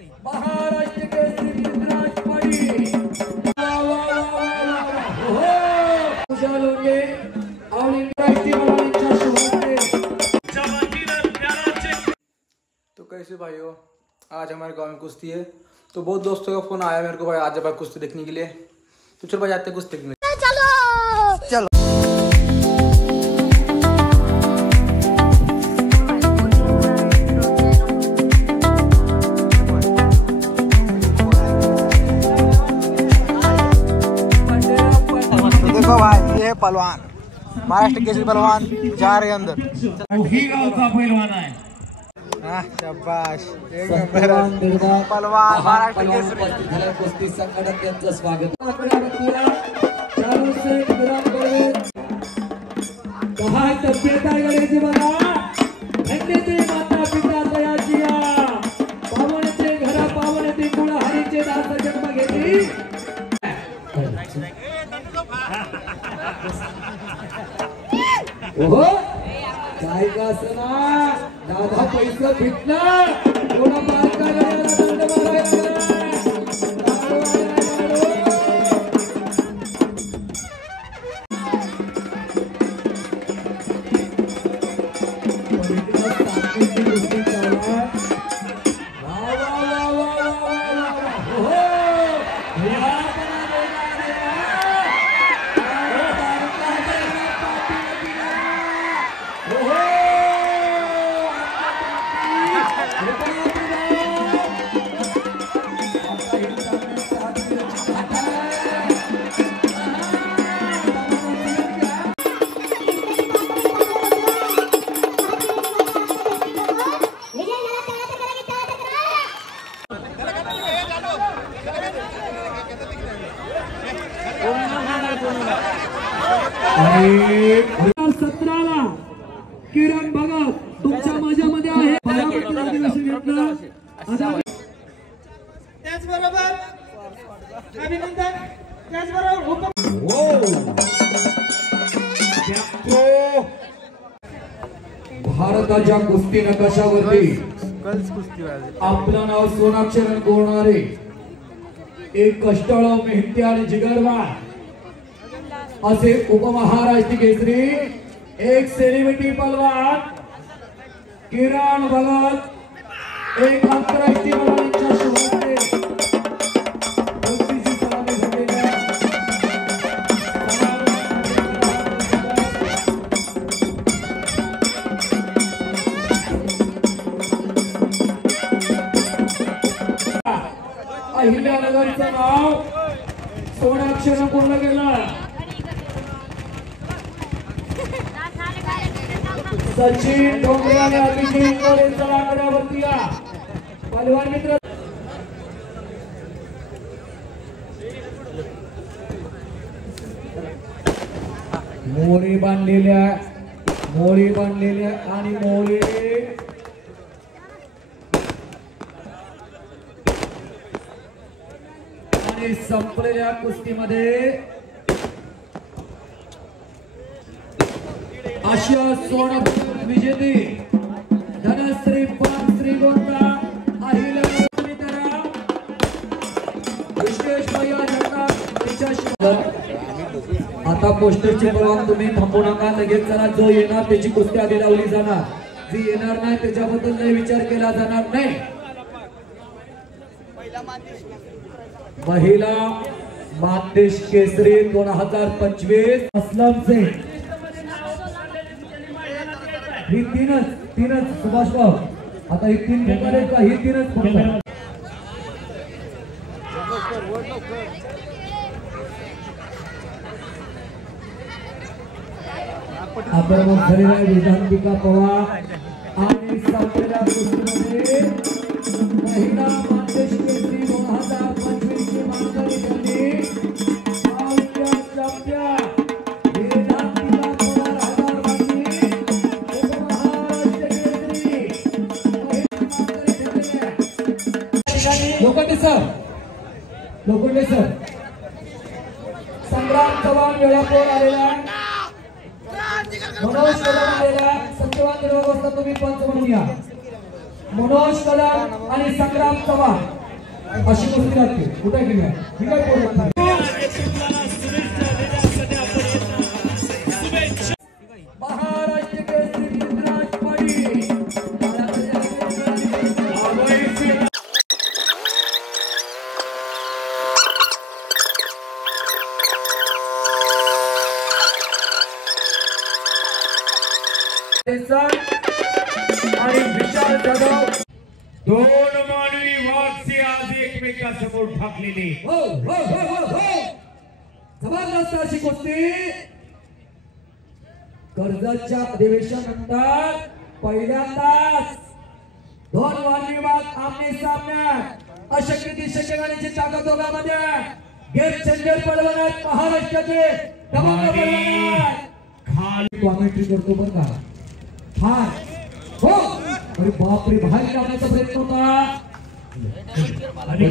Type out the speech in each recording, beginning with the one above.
महाराष्ट्र केसरी पृथ्वीराज पाटील तो कैसे भाइयों, आज हमारे गांव में कुश्ती है। तो बहुत दोस्तों का फोन आया मेरे को, भाई आज भाई कुश्ती देखने के लिए। तो चलो भाई जाते हैं कुश्ती देखने। चलो देखो भाई, ये है पहलवान, महाराष्ट्र केसरी पहलवान जा रहे अंदर। ही गाव का पहलवान आहे। शाबाश, पहलवान महाराष्ट्र केसरी कुस्ती संघटक यांचं स्वागत। काय तब्येत आहे गड्याची बघा, धन्यते माता पिता दयाचिया, पावनते घरा पावनते कुळ हरीचे दास जन्म घेतली। ओहो काय का असना दादा पैसा फिटला कोणा बारकाला दंड मारायला सत्राला किरण भगत तुमच्या माझ्यामध्ये आहे। त्याचबरोबर अभिनंदन, त्याचबरोबर भारताच्या कुस्ती नकाशावरती आपलं नाव सोनाक्षरन कोरणारे एक कष्टाळू, मेहनती आणि जिगरबाज असे उपमहाराष्ट्र केसरी एक सेलिब्रिटी पहलवान किरण भगत एक आंतरराष्ट्रीय पहलवानांच्या शुभारंभाने कुस्तीची सलामी घेतलेल्या अहिल्यानगरचं नाव सोनाक्षरनं पूर्ण केलं। सचिन डोंगरे आणि अभिषेक यांचा आकड्यावरती पहलवान मित्र मोळी बांधलेल्या आणि मोळी आणि संपलेल्या कुस्तीमध्ये आशिया स्वर्ण विजेते धनश्री पानश्री गोंडा विशेष आता पोस्टरची परवानगी तुम्ही थांबू नका, लगेच चला। जो येणार त्याची कुस्ती आधी लावली जाणार, जी येणार नाही त्याच्याबद्दल नाही विचार केला जाणार नाही। महिला मानदेश केसरी 2025 असलम से ही तीनच सुभाष भाऊ, आता ही तीन प्रकारे का ही तीनच फक्त आपण मग झालेला विधानपिका पवार आणि संपलेल्या कुस्तीमध्ये महिला मानदेश केसरी 2025 ची मानकरी ठरली चॅम्पियन विधानपिका पवार हैदराबादी उपमहाराष्ट्र केसरी लोखंडे सर संग्राम चव्हाण वेळापूर आलेला मनोज कदम आलेला सत्यवान निर्वाह तुम्ही पंच म्हणून या। मनोज कदम आणि संग्राम चव्हाण अशी कुस्ती लागते. कुठे गेली ही काय बोलत नाही. महाराष्ट्र केसरी पृथ्वीराज पाटील आणि विशाल जाधव दोन मानवी वाघसे आज एकमेकांसमोर ठाकलेले. हो हो हो हो हो जबरदस्त अशी कुस्ती. कर्जतच्या अधिवेशनानंतर पहिल्यांदाच दोन मानवी वाघ आमने सामन्यात अशक्य ती शक्य करण्याची ताकद दोघांमध्ये. गेम चेंजर पडवणार आहेत महाराष्ट्राचे दबंग पडवणार. खाली कॉमेंट्री करतो बरं का. हाय हो अरे बापरे बाहेर लावण्याचा प्रयत्न होता. आणि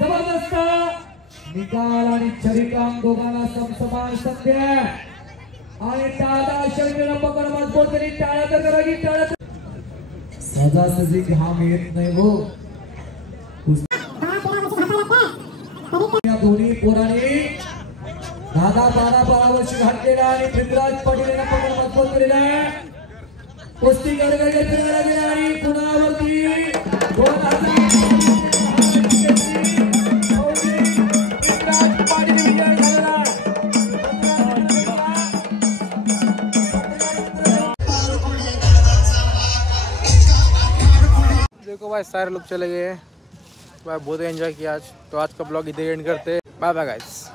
जबरदस्त निकाल आणि चरिकाम दोघांना समसमान सत्य. आणि टाळा शरीराला पकड मजबूत करी टाळा तर करा की टाळा सहजासहजी घाम येत नाही हो. या दोन्ही पोरांनी 10-12 वर्ष घातलेला आणि पृथ्वीराज पाटील यांना पकड मजबूत केलेला. कुस्ती गडगड फिरायला गेला आणि पुण्यावरती 2000 पाटील विजय झाला. देखो भाई सारे लोग चले गए भाई, बहुत एंजॉय किया आज. तो आज का ब्लॉग इधर एंड करते. Bye bye guys.